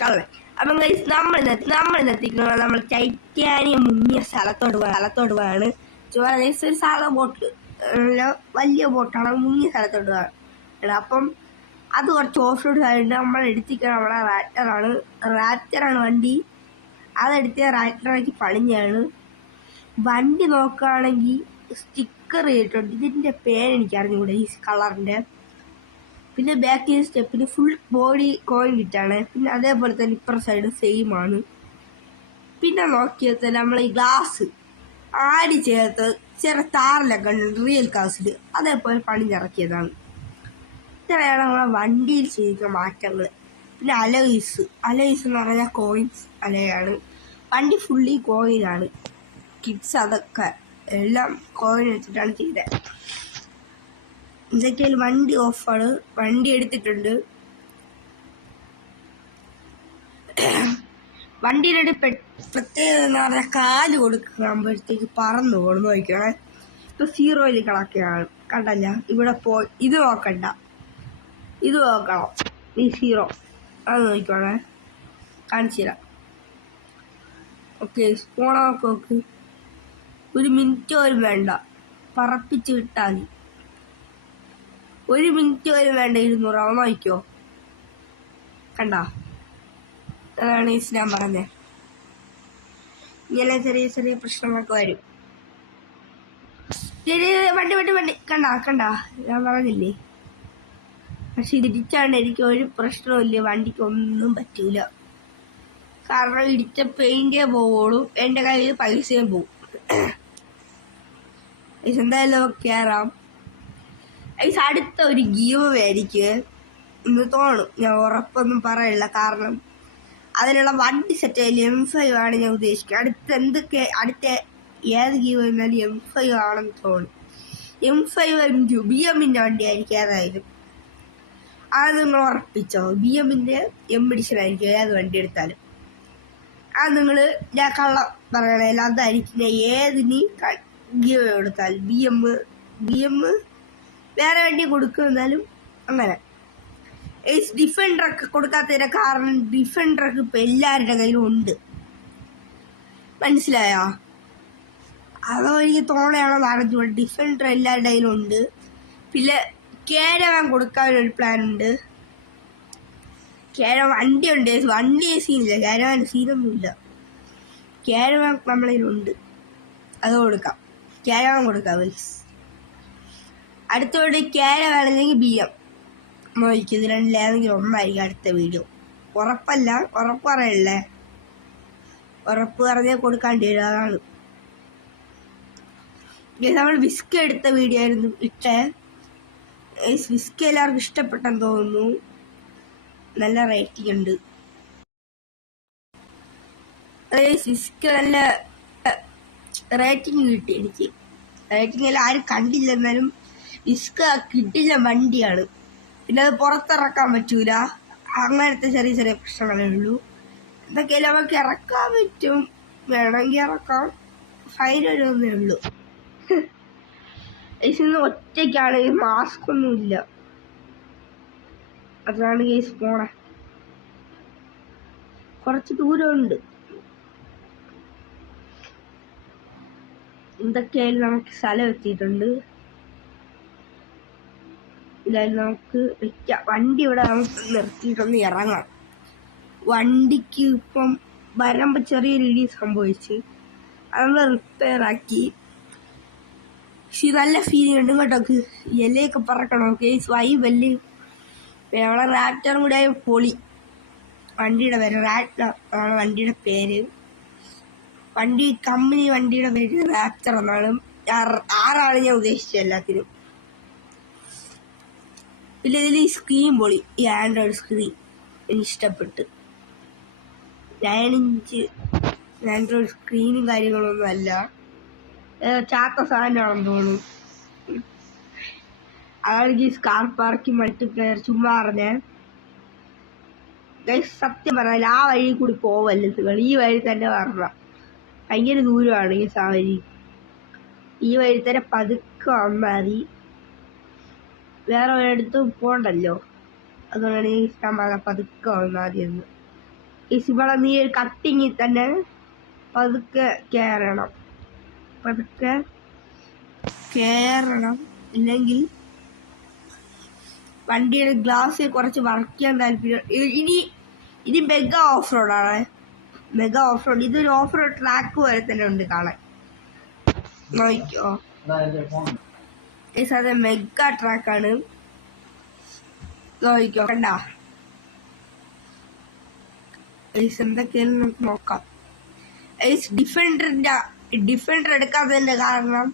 കള്ളൻ. അപ്പം നമ്മൾ എത്തിക്കുന്നത് നമ്മൾ ടൈറ്റാനിയം മുങ്ങിയ സ്ഥലത്തോട്ട് പോവാണ്. ഒരു സാധാ ബോട്ട്, വലിയ ബോട്ടാണ്, മുങ്ങിയ സ്ഥലത്തോട്ട് പോവാണ്. അപ്പം അത് കുറച്ച് ഓഫ് റോഡ് ആയിട്ട് നമ്മൾ എടുത്തിരിക്കുന്നത് നമ്മളെ റാപ്റ്ററാണ് വണ്ടി. അതെടുത്ത് റാപ്റ്ററാക്കി പണിഞ്ഞാണ്. വണ്ടി നോക്കുകയാണെങ്കിൽ സ്റ്റിക്കർ ചെയ്തിട്ടുണ്ട്. ഇതിൻ്റെ പേരെനിക്ക് അറിഞ്ഞുകൂടെ ഈ കളറിൻ്റെ. പിന്നെ ബാക്കിൽ സ്റ്റെപ്പിന് ഫുൾ ബോഡി കോയിൻ കിറ്റാണ്. പിന്നെ അതേപോലെ തന്നെ ഇപ്പുറ സൈഡ് സെയിം ആണ്. പിന്നെ നോക്കിയത് നമ്മൾ ഈ ഗ്ലാസ് ആഡ് ചേർത്ത് ചെറിയ താറിലൊക്കെ ഉണ്ട് റിയൽ കാസിൽ, അതേപോലെ പണിഞ്ഞിറക്കിയതാണ്. ഇത്രയാണ് നമ്മളെ വണ്ടിയിൽ ചെയ്തിരിക്കുന്ന മാറ്റങ്ങൾ. പിന്നെ അലോയ്സ് എന്ന് പറഞ്ഞാൽ കോയിൻസ് അലയാണ്. വണ്ടി ഫുള്ളി കോയിനാണ്. കിഡ്സ് അതൊക്കെ എല്ലാം കോയിൻ വെച്ചിട്ടാണ് ചെയ്തത്. ഇതൊക്കെയാൽ വണ്ടി ഓഫാണ്. വണ്ടി എടുത്തിട്ടുണ്ട്. വണ്ടിയുടെ പ്രത്യേകത എന്ന് പറഞ്ഞാൽ കാല് കൊടുക്കുമ്പോഴത്തേക്ക് പറന്നു പോകണം. നോക്കണേ, ഇപ്പൊ 0-ൽ കണക്കാണ്. കണ്ടല്ല, ഇവിടെ പോയി ഇത് നോക്കണ്ട, ഇത് നോക്കണം. ഈ 0 അത് നോക്കണേ, കാണിച്ചു തരാം. ഓക്കെ, സ്പോണൊക്കെ നോക്ക്. 1 മിനിറ്റ് പോലും വേണ്ട, പറപ്പിച്ച് വിട്ടാൽ മതി. 1 മിനിറ്റ് പോലും വേണ്ട. 200 നോക്കിയോ, കണ്ട. അതാണ് ഞാൻ പറഞ്ഞത്. ഇങ്ങനെ ചെറിയ ചെറിയ പ്രശ്നങ്ങളൊക്കെ വരും. വണ്ടി കണ്ട ഞാൻ പറഞ്ഞില്ലേ. പക്ഷെ ഇടിച്ചാണ്ട് എനിക്ക് ഒരു പ്രശ്നമില്ല, വണ്ടിക്ക് ഒന്നും പറ്റൂല. കാരണം ഇടിച്ച പെയിന്റേ പോവുള്ളൂ, എൻ്റെ കയ്യിൽ പൈസയും പോവും. എന്തായാലും കയറാം. അടുത്ത ഒരു ഗീവ് എനിക്ക് ഇന്ന് തോന്നും. ഞാൻ ഉറപ്പൊന്നും പറയില്ല, കാരണം അതിനുള്ള വണ്ടി സെറ്റ് ആയില്ല. M5 ആണ് ഞാൻ ഉദ്ദേശിക്കുന്നത്. അടുത്ത ഏത് ഗീവ് വന്നാലും M5 ആണെന്ന് തോന്നും. M5 BM-ന്റെ വണ്ടി ആയിരിക്കും ഏതായാലും. അത് നിങ്ങൾ ഉറപ്പിച്ചോ. BM-ന്റെ M എഡിഷൻ ആയിരിക്കും ഏത് വണ്ടി എടുത്താലും. അത് നിങ്ങൾ ഞാൻ കള്ളം പറയണേല, അതായിരിക്കും ഞാൻ ഏതിന് ഗീവ് കൊടുത്താലും. BM വേറെ വണ്ടി കൊടുക്കുന്നാലും അങ്ങനെ. ഡിഫൻഡറൊക്കെ കൊടുക്കാത്തതിന്റെ കാരണം ഡിഫൻഡറൊക്കെ ഇപ്പൊ എല്ലാവരുടെ കയ്യിലും ഉണ്ട്, മനസ്സിലായോ? അതോ എനിക്ക് തോന്നയാണെന്ന് അറിഞ്ഞു. ഡിഫൻഡർ എല്ലാവരുടെ കയ്യിലും ഉണ്ട്. പിന്നെ കേരവാൻ കൊടുക്കാനൊരു പ്ലാൻ ഉണ്ട്. വണ്ടി ഉണ്ട്, വണ്ടി സീനില്ല, കേരവാൻ സീനൊന്നുമില്ല. കേരവാൻ നമ്മളതിലുണ്ട്, അത് കൊടുക്കാം. കേരവാൻ കൊടുക്കാം. അടുത്തോട്ട് കേരവാൻ അല്ലെങ്കിൽ BM നോക്കിയത്. ഇത് രണ്ടിലേതെങ്കിലും ഒന്നായിരിക്കും അടുത്ത വീഡിയോ. ഉറപ്പല്ല, ഉറപ്പ് പറയല്ലേ. ഉറപ്പ് പറഞ്ഞാൽ കൊടുക്കാണ്ടി വരും, അതാണ്. നമ്മൾ വിസ്ക് എടുത്ത വീഡിയോ ആയിരുന്നു ഇട്ടേ. വിസ്ക് എല്ലാവർക്കും ഇഷ്ടപ്പെട്ടെന്ന് തോന്നുന്നു. നല്ല റേറ്റിംഗ് ഉണ്ട്. വിസ്ക് നല്ല റേറ്റിംഗ് കിട്ടി എനിക്ക്. റേറ്റിംഗ് എല്ലാം ആരും കണ്ടില്ല, എന്നാലും വിസ്ക് കിട്ടില്ല വണ്ടിയാണ്. പിന്നെ അത് പുറത്തിറക്കാൻ പറ്റൂല, അങ്ങനത്തെ ചെറിയ ചെറിയ പ്രശ്നങ്ങളേ ഉള്ളൂ. ഇതൊക്കെ നമുക്ക് ഇറക്കാൻ പറ്റും, വേണമെങ്കിൽ ഇറക്കാം. ഫൈൻ വരുമെന്നേ ഉള്ളൂ. ഇതിന് ഒറ്റയ്ക്കാണ്, മാസ്ക് ഒന്നുമില്ല. അതാണ് കേസ് പോണേ. കുറച്ച് ദൂരമുണ്ട്. എന്തൊക്കെയായാലും നമുക്ക് സ്ഥലം എത്തിയിട്ടുണ്ട്. ഇതായാലും നമുക്ക് വെക്കാം. വണ്ടി ഇവിടെ നമുക്ക് നിർത്തിയിട്ടൊന്ന് ഇറങ്ങാം. വണ്ടിക്ക് ഇപ്പം വരുമ്പോൾ ചെറിയൊരു ഇടി സംഭവിച്ച് അത് നമ്മൾ റിപ്പയർ ആക്കി. പക്ഷെ നല്ല ഫീലിംഗ് ഉണ്ട് കേട്ടോ. ഇലയൊക്കെ പറക്കണം. കേസ് വൈബല്ലേ. നമ്മളെ റാപ്റ്ററും കൂടെ പൊളി. വണ്ടിയുടെ പേര് റാപ്റ്റർ ആണ് വണ്ടിയുടെ പേര്. കമ്പനി വണ്ടിയുടെ പേര് റാപ്റ്റർ എന്നാണ്. 6 ഞാൻ ഉദ്ദേശിച്ചത് എല്ലാത്തിനും. പിന്നെ ഇതിൽ ഈ സ്ക്രീൻ പൊളി, ഈ ആൻഡ്രോയിഡ് സ്ക്രീൻ എനിക്കിഷ്ടപ്പെട്ട്. 9 ഇഞ്ച് ആൻഡ്രോയിഡ് സ്ക്രീനും കാര്യങ്ങളൊന്നും അല്ല, ചാത്ത സാധനമാണെന്ന് തോന്നുന്നു. അതാണെങ്കിൽ കാർ പാർക്കിംഗ് മൾട്ടിപ്ലെയർ ചുമ്മാ പറഞ്ഞേ. സത്യം പറഞ്ഞാൽ ആ വഴി കൂടി പോവല്ലേ നിങ്ങൾ, ഈ വഴി തന്നെ പറഞ്ഞ ഭയങ്കര ദൂരമാണ് ഈ വഴി. ഈ വഴി തന്നെ പതുക്കെ വന്നാൽ മതി, വേറെ ഒരിടത്തും പോകണ്ടല്ലോ. അതുകൊണ്ടാണ് ഈ നമ്മളെ പതുക്കെ ആദ്യം ഇവിടെ നീ കട്ടിങ്ങിൽ തന്നെ പതുക്കെ കയറണം, പതുക്കെ കയറണം. ഇല്ലെങ്കിൽ വണ്ടിയുടെ ഗ്ലാസ്സിൽ കുറച്ച് വർക്ക് ചെയ്യാൻ താല്പര്യം. ഇനി മെഗാ ഓഫ് റോഡാണ്, മെഗാ ഓഫ് റോഡ്. ഇതൊരു ഓഫ് റോഡ് ട്രാക്ക് പോലെ തന്നെ ഉണ്ട് കാണാൻ. നോക്കിക്കോ, അത് മെഗാ ട്രാക്കാണ്. നോക്കിക്കോ, കണ്ട എന്തൊക്കെയാലും നമുക്ക് നോക്കാം. ഡിഫൻഡർ എടുക്കാത്തതിന്റെ കാരണം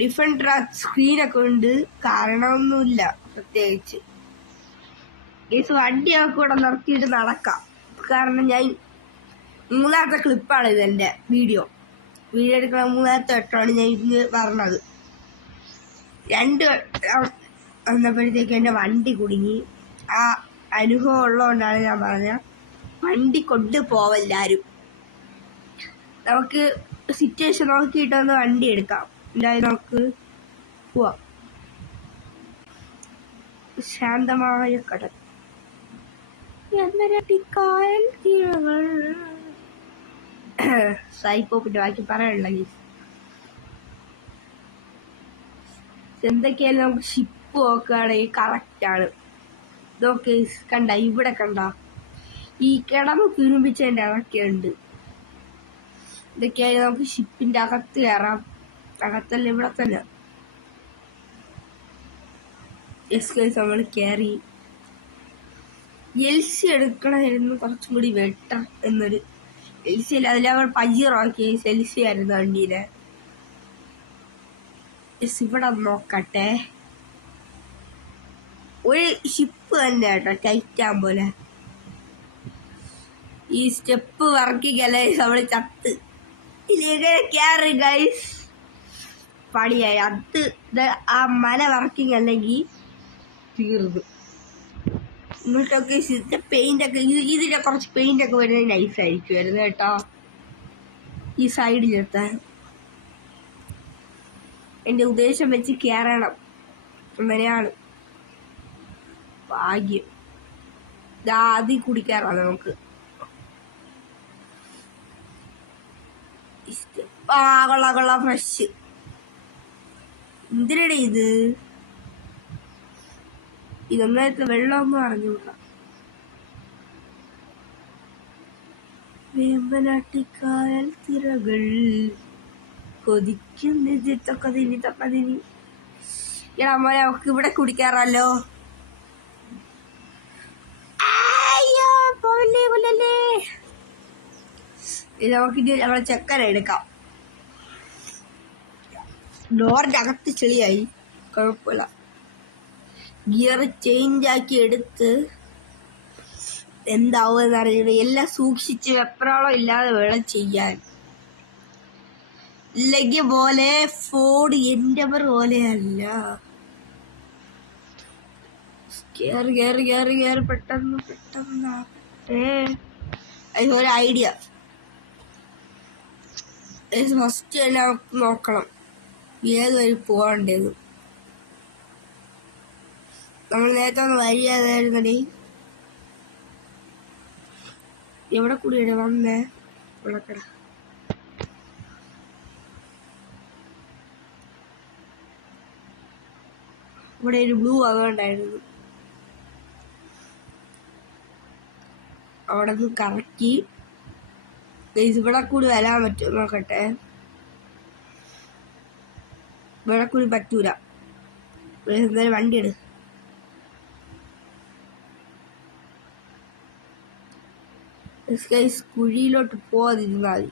ഡിഫൻഡർ സ്ക്രീനൊക്കെ ഉണ്ട്, കാരണമൊന്നുമില്ല പ്രത്യേകിച്ച്. വണ്ടിയൊക്കെ കൂടെ നിർത്തിയിട്ട് നടക്കാം. കാരണം ഞാൻ മൂന്നാമത്തെ ക്ലിപ്പാണ് ഇതെന്റെ വീഡിയോ എടുക്കുന്ന മൂന്നാമത്തെ വട്ടമാണ് ഞാൻ ഇന്ന് പറഞ്ഞത്. 2 വന്നപ്പോഴത്തേക്ക് എന്റെ വണ്ടി കുടുങ്ങി. ആ അനുഭവം ഉള്ളതുകൊണ്ടാണ് ഞാൻ പറഞ്ഞ വണ്ടി കൊണ്ടുപോവല്ലാരും. നമുക്ക് സിറ്റുവേഷൻ നോക്കിയിട്ട് ഒന്ന് വണ്ടി എടുക്കാം. എന്തായാലും നമുക്ക് പോവാം. ശാന്തമായ കടൽ, കായൽ തീരങ്ങൾ. സൈപ്പോപ്പിന്റെ ബാക്കി പറയാനുള്ള എന്തൊക്കെയായാലും നമുക്ക് ഷിപ്പ് നോക്കുകയാണെങ്കിൽ കറക്റ്റ് ആണ്. ഇതൊക്കെ കണ്ട, ഇവിടെ കണ്ട ഈ കിടന്ന് തുരുമ്പിച്ചതിന്റെ അതൊക്കെയുണ്ട്. ഇതൊക്കെയായാലും നമുക്ക് ഷിപ്പിന്റെ അകത്ത് കയറാം. അകത്തല്ല, ഇവിടെ തന്നെ. നമ്മൾ കയറി. എൽസി എടുക്കണമായിരുന്നു കുറച്ചും കൂടി ബെറ്റർ എന്നൊരു. എൽസി അല്ല, അതിലവർ പയ്യറാക്കി എൽസി ആയിരുന്നു വണ്ടിയിലെ. ഇവിടെ നോക്കട്ടെ, ഒരു ഷിപ്പ് തന്നെ കേട്ടോ, ടൈറ്റാൻ പോലെ. ഈ സ്റ്റെപ്പ് വർക്കിങ്ങല്ലേ, നമ്മള് ചത്ത് കയറി ഗൈസ്, പണിയായി. ആ മല വർക്കിംഗ് അല്ലെങ്കിൽ തീർന്നു. എന്നിട്ടൊക്കെ പെയിന്റ് ഒക്കെ, ഇതിന്റെ കുറച്ച് പെയിന്റ് ഒക്കെ വരുന്നത് നൈസായിരിക്കുമായിരുന്നു കേട്ടോ, ഈ സൈഡിലെത്താൻ. എന്റെ ഉദ്ദേശം വെച്ച് കയറണം, അങ്ങനെയാണ് ഭാഗ്യം. ആദ്യം കുടിക്കാറാണ് നമുക്ക്. കൊള്ളാം ഫ്രഷ്. എന്തിനടെ ഇതൊന്നത്തെ വെള്ളമൊന്നും അറിഞ്ഞൂടാ. വേമ്പനാട്ടിക്കായൽ തിരകൾ കൊതിക്കുന്നു തൊക്കതിനി. മോനെ നമുക്ക് ഇവിടെ കുടിക്കാറല്ലോ. ഇത് നമുക്കിത് നമ്മളെ ചക്കര എടുക്കാം. ഡോറിന്റെ അകത്ത് ചെളിയായി, കുഴപ്പമില്ല. ഗിയർ ചേഞ്ച് ആക്കി എടുത്ത് എന്താവുമെന്ന് അറിയില്ല. എല്ലാം സൂക്ഷിച്ച് വെപ്രാളം ഇല്ലാതെ വേണം ചെയ്യാൻ. ഇല്ലെങ്കിൽ പോലെ ഫോർഡ് എൻഡവർ പോലെയല്ല. കേറി പെട്ടെന്ന് ഒരു ഐഡിയ. ഫസ്റ്റ് തന്നെ നമുക്ക് നോക്കണം ഏത് വഴി പോകേണ്ടത്. നമ്മൾ നേരത്തെ ഒന്ന് വഴിയാതായിരുന്നടി. എവിടെ കൂടിയാണ് വന്നേ? ഉള്ളക്കട. ഇവിടെ ഒരു ബ്ലൂ ആകണ്ടായിരുന്നു. അവിടെ നിന്ന് കറക്കി ഇവിടെ കൂടി വരാൻ പറ്റും നോക്കട്ടെ. ഇവിടെ കൂടി പറ്റൂല. എന്തായാലും വണ്ടി എടു. കുഴിയിലോട്ട് പോവാതിരുന്നാൽ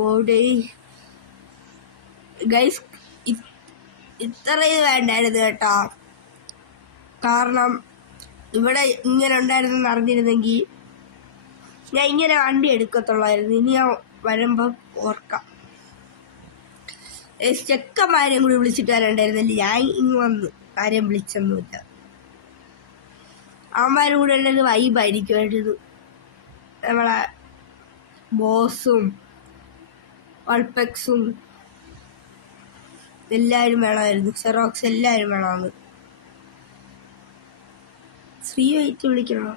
ഓടേ ഗൈസ്. ഇത്ര ഇത് വേണ്ടായിരുന്നു കേട്ടോ. കാരണം ഇവിടെ ഇങ്ങനെ ഉണ്ടായിരുന്നെന്ന് അറിഞ്ഞിരുന്നെങ്കിൽ ഞാൻ ഇങ്ങനെ വണ്ടി എടുക്കത്തുള്ളായിരുന്നു. ഇനി ഞാൻ വരുമ്പം ഓർക്കാം. ചെക്കന്മാരെയും കൂടി വിളിച്ചിട്ട് വരണ്ടായിരുന്നല്ലേ, ഞാൻ ഇങ്ങ് വന്നു. ആരെയും വിളിച്ചൊന്നുമില്ല. അവന്മാരും കൂടെ ഉള്ളത് വൈബായിരിക്കുമായിരുന്നു. നമ്മളെ ബോസും വൾപെക്സും എല്ലാവരും വേണമായിരുന്നു. സെറോക്സ് എല്ലാവരും വേണമെന്ന്. ശ്രീ വൈറ്റ് വിളിക്കണോ?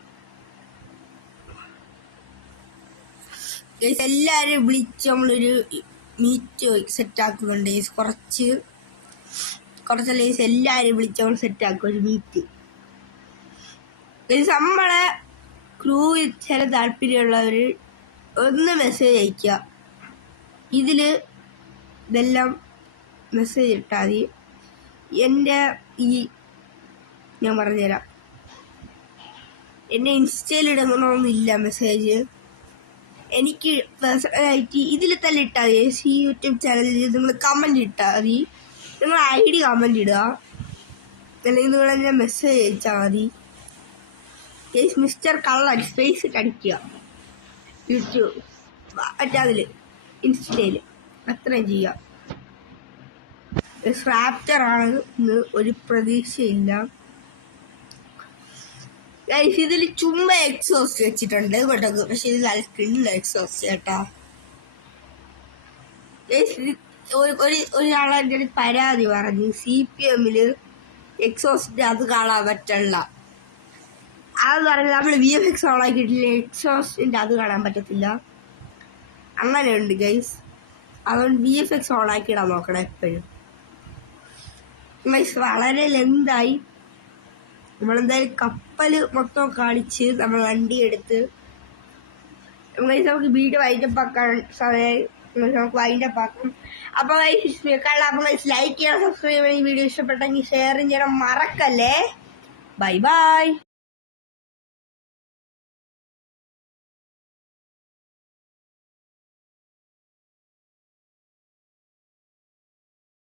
എല്ലാവരും വിളിച്ച് നമ്മളൊരു മീറ്റ് സെറ്റാക്കുന്നുണ്ട്. കുറച്ച് ലേസ് എല്ലാവരും വിളിച്ച് നമ്മൾ സെറ്റാക്കും ഒരു മീറ്റ്. നമ്മളെ ക്രൂവിൽ ചില താല്പര്യമുള്ളവർ ഒന്ന് മെസ്സേജ് അയക്കുക. ഇതെല്ലാം മെസ്സേജ് ഇട്ടാൽ മതി. എൻ്റെ ഞാൻ പറഞ്ഞുതരാം. എന്നെ ഇൻസ്റ്റയിൽ ഇടണമെന്നില്ല മെസ്സേജ്. എനിക്ക് പേഴ്സണലായിട്ട് ഇതിൽ തന്നെ ഇട്ടാൽ മതി. ഈ യൂട്യൂബ് ചാനലിൽ നിങ്ങൾ കമൻറ്റ് ഇട്ടാൽ മതി. നിങ്ങൾ ID കമൻറ്റ് ഇടുക, അല്ലെങ്കിൽ നിങ്ങൾ എന്നെ മെസ്സേജ് അയച്ചാൽ മതി. മിസ്റ്റർ കള്ളൻ സ്പേസ് ഇട്ട് അടിക്കുക യൂട്യൂബ് അതിൽ ഇൻസ്റ്റയിൽ അത്രയും ചെയ്യുക. റാപ്റ്ററാണെന്ന് ഒരു പ്രതീക്ഷയില്ല. ഇതിൽ ചുമ്മാ എക്സോസ്റ്റ് വെച്ചിട്ടുണ്ട് കേട്ടോ, പക്ഷെ ഇത് നല്ല സ്ക്രീനിൽ എക്സോസ്റ്റ് കേട്ടാ. ഒരാളെ എൻ്റെ അടുത്ത് പരാതി പറഞ്ഞു, CPM എക്സോസ്റ്റ് അത് കാണാൻ പറ്റില്ല. അതെന്ന് പറഞ്ഞാൽ നമ്മൾ VFX ഓണാക്കിയിട്ടില്ല, എക്സോസ്റ്റിൻ്റെ അത് കാണാൻ പറ്റത്തില്ല. അങ്ങനെയുണ്ട് ഗൈസ്. അതുകൊണ്ട് VFX ഓണാക്കിയിടാൻ നോക്കണം എപ്പോഴും. ഗൈസ് വളരെ ലെന്തായി. നമ്മളെന്തായാലും കപ്പൽ മൊത്തം കാണിച്ച് നമ്മൾ വണ്ടി എടുത്ത് നമുക്ക് വീഡിയോ വൈൻഡപ്പാക്കാൻ സമയം, നമുക്ക് വൈൻഡപ്പാക്കാം. അപ്പോൾ ലൈക്ക് ചെയ്യണം, സബ്സ്ക്രൈബ് ചെയ്യണം. ഈ വീഡിയോ ഇഷ്ടപ്പെട്ടെങ്കിൽ ഷെയർ ചെയ്യണം മറക്കല്ലേ. Bye bye.